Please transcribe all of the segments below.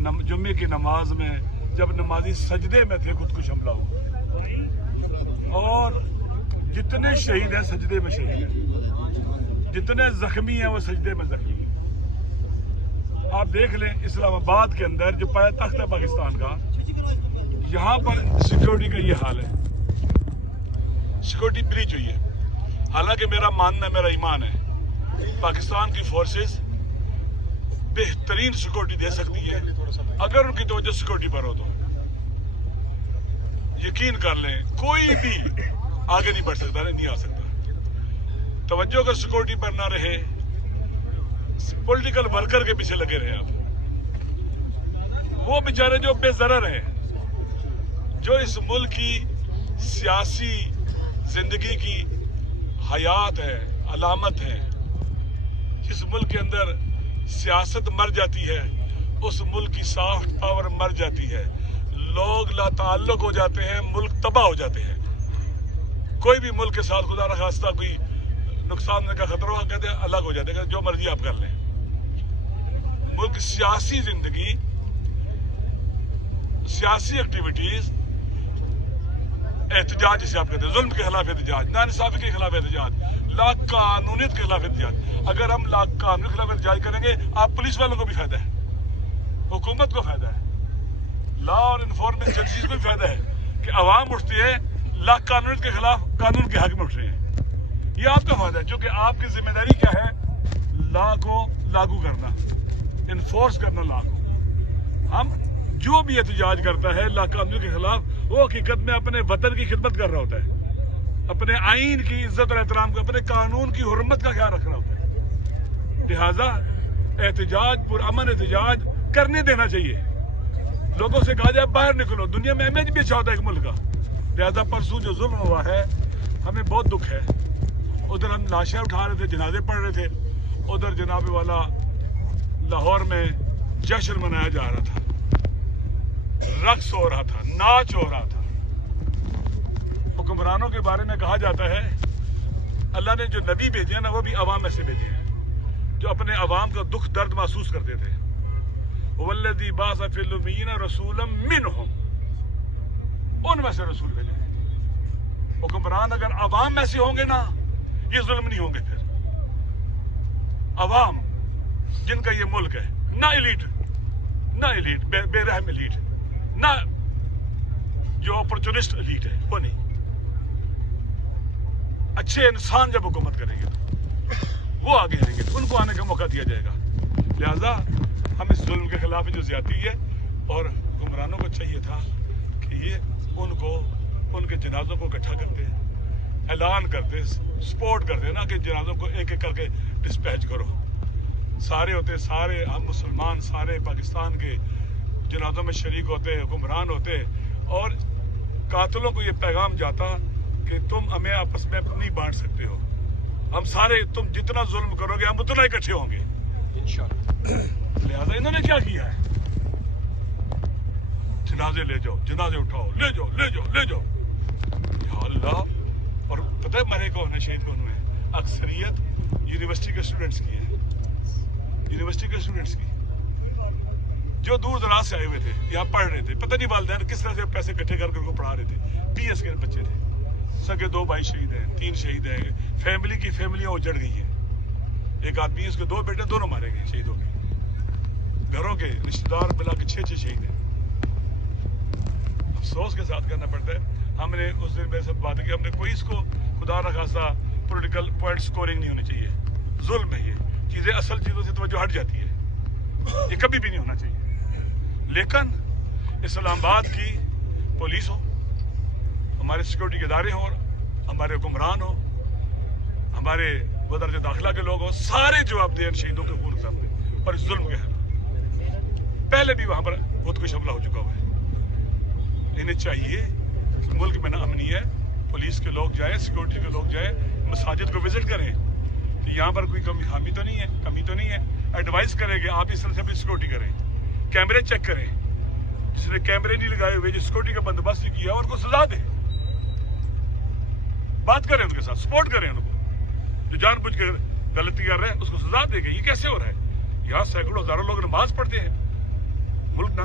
جمعے کی نماز میں جب نمازی سجدے میں تھے خودکش حملہ ہوا، اور جتنے شہید ہیں سجدے میں شہید ہیں، جتنے زخمی ہیں وہ سجدے میں زخمی ہیں۔ آپ دیکھ لیں اسلام آباد کے اندر جو پایا تخت ہے پاکستان کا، یہاں پر سیکورٹی کا یہ حال ہے، سیکورٹی بریچ ہوئی ہے۔ حالانکہ میرا ماننا، میرا ایمان ہے پاکستان کی فورسز بہترین سیکورٹی دے سکتی ہے اگر ان کی توجہ سیکورٹی پر ہو تو۔ یقین کر لیں کوئی بھی آگے نہیں بڑھ سکتا، نہیں آ سکتا۔ توجہ اگر سیکورٹی پر نہ رہے، پولیٹیکل ورکر کے پیچھے لگے رہے آپ، وہ بیچارے جو بے ضرر ہیں، جو اس ملک کی سیاسی زندگی کی حیات ہے، علامت ہے۔ جس ملک کے اندر سیاست مر جاتی ہے اس ملک کی سافٹ پاور مر جاتی ہے، لوگ لا تعلق ہو جاتے ہیں، ملک تباہ ہو جاتے ہیں۔ کوئی بھی ملک کے ساتھ خدا نخواستہ کوئی نقصان کا خطرہ ہوا، کہتے ہیں الگ ہو جاتے ہیں، جو مرضی آپ کر لیں۔ ملک سیاسی زندگی، سیاسی ایکٹیویٹیز، احتجاج جسے آپ کہتے ہیں، ظلم کے خلاف احتجاج، ناانصافی کے خلاف احتجاج، لا قانونیت کے خلاف احتجاج۔ اگر ہم لا قانونیت کے خلاف احتجاج کریں گے، آپ پولیس والوں کو بھی فائدہ ہے، حکومت کو فائدہ ہے، لا اور انفورسمنٹ ایجنسیز کو بھی فائدہ ہے کہ عوام اٹھتی ہے لا قانونیت کے خلاف، قانون کے حق میں اٹھ رہے ہیں۔ یہ آپ کا فائدہ ہے، چونکہ آپ کی ذمہ داری کیا ہے؟ لا کو لاگو کرنا، انفورس کرنا لا کو۔ ہم جو بھی احتجاج کرتا ہے لا قانونی کے خلاف، وہ حقیقت میں اپنے وطن کی خدمت کر رہا ہوتا ہے، اپنے آئین کی عزت اور احترام کو، اپنے قانون کی حرمت کا خیال رکھ رہا ہوتا ہے۔ لہذا احتجاج، پرامن احتجاج کرنے دینا چاہیے۔ لوگوں سے کہا جائے باہر نکلو، دنیا میں امیج بھی اچھا ہوتا ہے ایک ملک کا۔ لہذا پرسوں جو ظلم ہوا ہے ہمیں بہت دکھ ہے۔ ادھر ہم لاشیں اٹھا رہے تھے، جنازے پڑھ رہے تھے، ادھر جناب والا لاہور میں جشن منایا جا رہا تھا، رقص ہو رہا تھا، ناچ ہو رہا تھا۔ حکمرانوں کے بارے میں کہا جاتا ہے اللہ نے جو نبی بھیجے ہیں نا، وہ بھی عوام میں سے بھیجے ہیں جو اپنے عوام کا دکھ درد محسوس کرتے تھے۔ وَالَّذِي بَعَثَ فِي الْأُمِّيِّينَ رَسُولًا مِّنْهُمْ، ان میں سے رسول بھیجے ہیں۔ حکمران اگر عوام میں سے ہوں گے نا، یہ ظلم نہیں ہوں گے۔ پھر عوام جن کا یہ ملک ہے، نہ ایلیٹ، نہ ایلیٹ بے رحم ایلیٹ، نہ جو اپرچونسٹ ایلیٹ ہے، وہ نہیں۔ اچھے انسان جب حکومت کریں گے وہ آگے آئیں گے، ان کو آنے کا موقع دیا جائے گا۔ لہذا ہم اس ظلم کے خلاف جو زیادتی ہے، اور حکمرانوں کو چاہیے تھا کہ یہ ان کو، ان کے جنازوں کو اکٹھا کرتے، اعلان کرتے، سپورٹ کرتے، نہ کہ جنازوں کو ایک ایک کر کے ڈسپیچ کرو۔ سارے ہوتے، سارے ہم مسلمان سارے پاکستان کے جنازوں میں شریک ہوتے، حکمران ہوتے، اور قاتلوں کو یہ پیغام جاتا کہ تم ہمیں آپس میں نہیں بانٹ سکتے ہو، ہم سارے، تم جتنا ظلم کرو گے ہم اتنا اکٹھے ہوں گے انشاءاللہ۔ لہذا انہوں نے کیا کیا ہے؟ جنازے لے جاؤ، جنازے اٹھاؤ، لے جاؤ لے جاؤ لے جاؤ، یا اللہ۔ اور پتہ ہے مرے کون ہے، شہید کون ہوئے؟ اکثریت یونیورسٹی کے اسٹوڈنٹس کی ہے، یونیورسٹی کے اسٹوڈنٹس کی، جو دور دراز سے آئے ہوئے تھے، یہاں پڑھ رہے تھے۔ پتہ نہیں والدین کس طرح سے پیسے اکٹھے کر کے ان کو پڑھا رہے تھے۔ BS کے بچے تھے، سگے 2 بھائی شہید ہیں، 3 شہید ہیں، فیملی کی فیملیاں اجڑ گئی ہیں۔ ایک آدمی، اس کے 2 بیٹے، دونوں مارے گئے، شہید ہو گئے۔ گھروں کے رشتہ دار ملا کے 6 شہید ہیں۔ افسوس کے ساتھ کرنا پڑتا ہے۔ ہم نے اس دن میرے ساتھ بات کی، ہم نے کوئی اس کو خدا نخواستہ پولیٹیکل پوائنٹ سکورنگ نہیں ہونی چاہیے، ظلم ہے یہ چیزیں، اصل چیزوں سے توجہ ہٹ جاتی ہے، یہ کبھی بھی نہیں ہونا چاہیے۔ لیکن اسلام آباد کی پولیس ہو، ہمارے سیکورٹی کے ادارے ہوں، ہمارے حکمران ہوں، ہمارے وزارت داخلہ کے لوگ ہوں، سارے جواب دیں شہیدوں کے خون سامنے اور اس ظلم کے خلاف۔ پہلے بھی وہاں پر خودکش حملہ ہو چکا ہوا ہے۔ انہیں چاہیے، ملک میں نا امنی ہے، پولیس کے لوگ جائیں، سیکورٹی کے لوگ جائیں، مساجد کو وزٹ کریں کہ یہاں پر کوئی کمی تو نہیں ہے، ایڈوائز کریں کہ آپ اس طرح سے اپنی سیکورٹی کریں، کیمرے چیک کریں، جس نے کیمرے نہیں لگائے ہوئے، جو سیکورٹی کا بندوبست نہیں کیا، ان کو سزا دیں، بات کریں ان کے ساتھ، سپورٹ کریں ان کو۔ جو جان بوجھ کے غلطی کر رہے ہیں اس کو سزا دے گی۔ یہ کیسے ہو رہا ہے؟ یہاں سینکڑوں ہزاروں لوگ نماز پڑھتے ہیں، ملک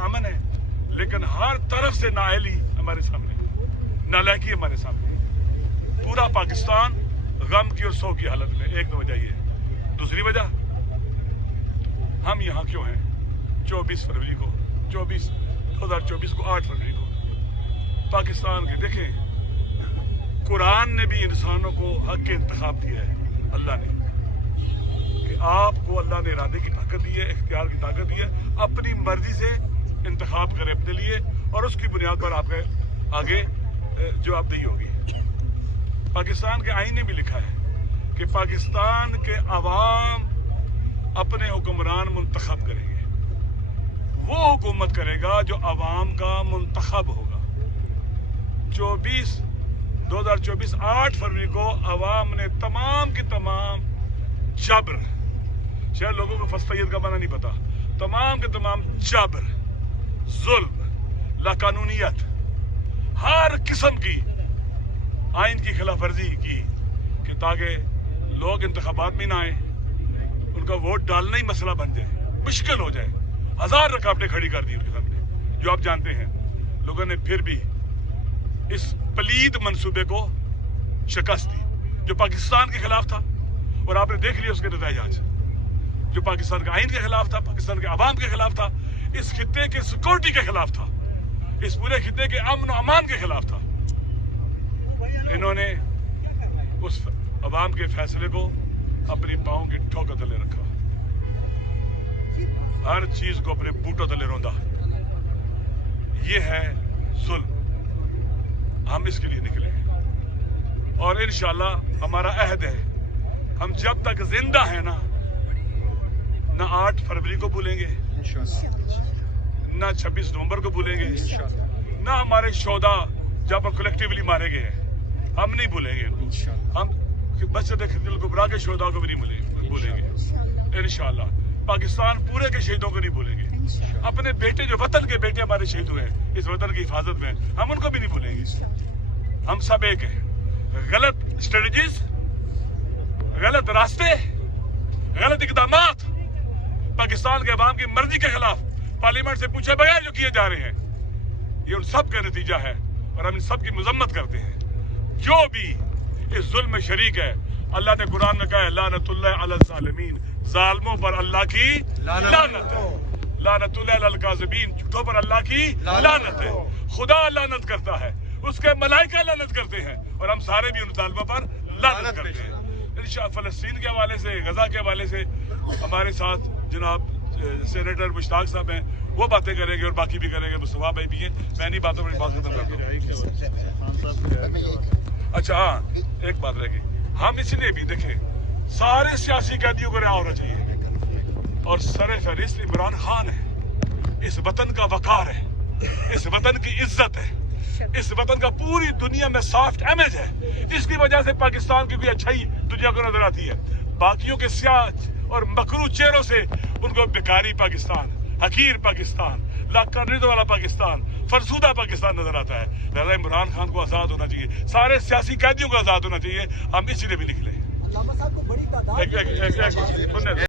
لیکن ہر طرف سے نااہلی ہمارے سامنے، نالائکی ہمارے سامنے، پورا پاکستان غم کی اور سو کی حالت میں. ایک تو وجہ یہ ہے. دوسری وجہ ہم یہاں کیوں ہیں 24 فروری کو 2024 کو 8 فروری کو پاکستان کے. دیکھیں قرآن نے بھی انسانوں کو حق کے انتخاب دیا ہے. اللہ نے کہ آپ کو اللہ نے ارادے کی طاقت دی ہے، اختیار کی طاقت دی ہے، اپنی مرضی سے انتخاب کریں اپنے لیے اور اس کی بنیاد پر آپ کے آگے جوابدہی ہوگی. پاکستان کے آئین نے بھی لکھا ہے کہ پاکستان کے عوام اپنے حکمران منتخب کریں گے. وہ حکومت کرے گا جو عوام کا منتخب ہوگا. 2024 8 فروری کو عوام نے تمام کی تمام جبر، شاید لوگوں کو فسطیت کا معنی نہیں پتا، تمام کے تمام جبر، ظلم، لاقانونیت، ہر قسم کی آئین کی خلاف ورزی کی کہ تاکہ لوگ انتخابات میں نہ آئیں، ان کا ووٹ ڈالنا ہی مسئلہ بن جائے، مشکل ہو جائے. 1000 رکاوٹیں کھڑی کر دی ان کے سامنے، جو آپ جانتے ہیں. لوگوں نے پھر بھی اس پلید منصوبے کو شکست دی جو پاکستان کے خلاف تھا، اور آپ نے دیکھ لیا اس کے نتائج آج. جو پاکستان کے آئین کے خلاف تھا، پاکستان کے عوام کے خلاف تھا، اس خطے کے سیکورٹی کے خلاف تھا، اس پورے خطے کے امن و امان کے خلاف تھا. انہوں نے اس عوام کے فیصلے کو اپنی پاؤں کی ٹھوکر تلے رکھا، ہر چیز کو اپنے بوٹوں تلے روندا. یہ ہے ظلم. ہم اس کے لیے نکلے ہیں اور انشاءاللہ ہمارا عہد ہے، ہم جب تک زندہ ہیں نہ 8 فروری کو بھولیں گے، نہ 26 نومبر کو بھولیں گے، نہ ہمارے شہداء جب کلیکٹیولی مارے گئے ہیں ہم نہیں بھولیں گے. ہم مسجد خدیجہ الکبریٰ کے شہداء کو بھی نہیں بھولیں گے انشاءاللہ. پاکستان پورے کے شہیدوں کو نہیں بھولیں گے. اپنے بیٹے جو وطن کے بیٹے ہمارے شہید ہوئے ہیں اس وطن کی حفاظت میں، ہم ان کو بھی نہیں بھولیں گے. ہم سب ایک ہیں. غلط اسٹریٹجیز، غلط راستے، غلط اقدامات پاکستان کے عوام کی مرضی کے خلاف پارلیمنٹ سے پوچھے بغیر جو کیے جا رہے ہیں، یہ ان سب کا نتیجہ ہے اور ہم ان سب کی مذمت کرتے ہیں. جو بھی اس ظلم میں شریک ہے، اللہ نے قرآن میں کہا ہے لعنت اللہ علی الظالمین، ظالموں پر اللہ کی لعنت ہے. لعنت اللہ علی الکاذبین، جھوٹوں پر اللہ کی لعنت ہے. خدا لعنت کرتا ہے، اس کے ملائکہ لعنت کرتے ہیں اور ہم سارے بھی ان ظالموں پر لعنت کرتے ہیں. انشاءاللہ فلسطین کے حوالے سے، غزہ کے حوالے سے ہمارے ساتھ جناب سینیٹر مشتاق صاحب ہیں، وہ باتیں کریں گے اور باقی بھی کریں گے. مصطفیٰ بھائی بھی ہیں. میں نہیں باتوں میں بات ختم کرتا ہوں. اچھا ہاں، ایک بات رہ گئی. ہم اس لیے بھی دیکھیں سارے سیاسی قیدیوں کو رہا ہونا چاہیے اور سر فہرست عمران خان ہے. اس وطن کا وقار ہے، اس وطن کی عزت ہے، اس وطن کا پوری دنیا میں سافٹ امیج ہے. اس کی وجہ سے پاکستان کی کوئی اچھائی دنیا کو نظر آتی ہے. باقیوں کے سیاہ اور مکروہ چہروں سے ان کو بیکاری پاکستان، حقیر پاکستان، لاقانونیت والا پاکستان، فرسودہ پاکستان نظر آتا ہے. لہذا عمران خان کو آزاد ہونا چاہیے، سارے سیاسی قیدیوں کو آزاد ہونا چاہیے. ہم اسی لیے بھی نکلے.